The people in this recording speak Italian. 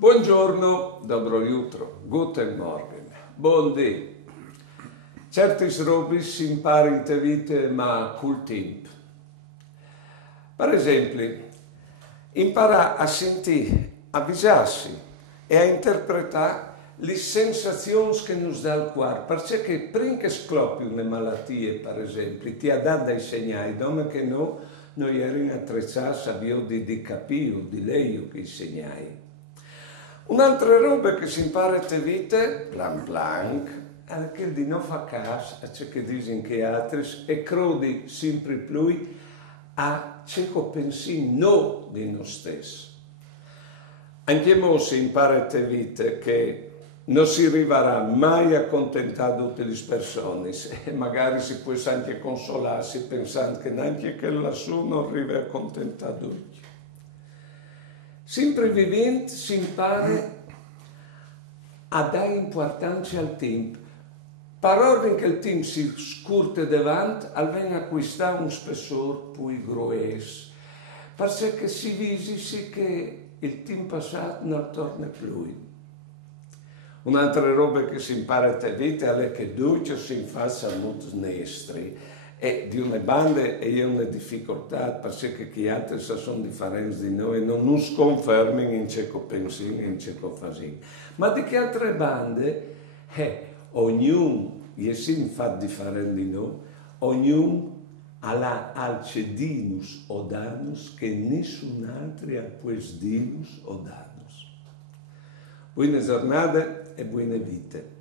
Buongiorno, dobro jutro, guten Morgen, buon dì. Certi robi si impara in te vite, ma col tempo. Per esempio, impara a sentire, a visarsi e a interpretare le sensazioni che nos dà il cuore, perché prima che scoppi una malattia, per esempio, ti ha dato dei segnali, dove che noi eravamo attrezzati a di capire, di lei che i segnali. Un'altra roba che si impara a te vite, plan plan, è che di non fa caso a ciò che dicono che altri e credi sempre più a ciò che pensi no di noi stessi. Anche mo si impara a te vite che non si arriverà mai a accontentare tutte le persone e magari si può anche consolarsi pensando che neanche che lassù non arriva a accontentare tutti. Sempre vivendo si impara a dare importanza al tempo. Per ordine che il tempo si scurte davanti, almeno acquista un spessore più grosso, perché si visi che il tempo passato non torna più. Un'altra roba che si impara a te vita è che Dio si faccia molto nestri e di una banda è una difficoltà perché chi altri sono differenti di noi non sconfermano in ciò che pensiamo e in ciò che facciamo. Ma di che altre bande ognuno si fa differente di noi, ognuno ha alce dinus o danus che nessun altro ha pues dinus o danus. Buone giornate e buone vite.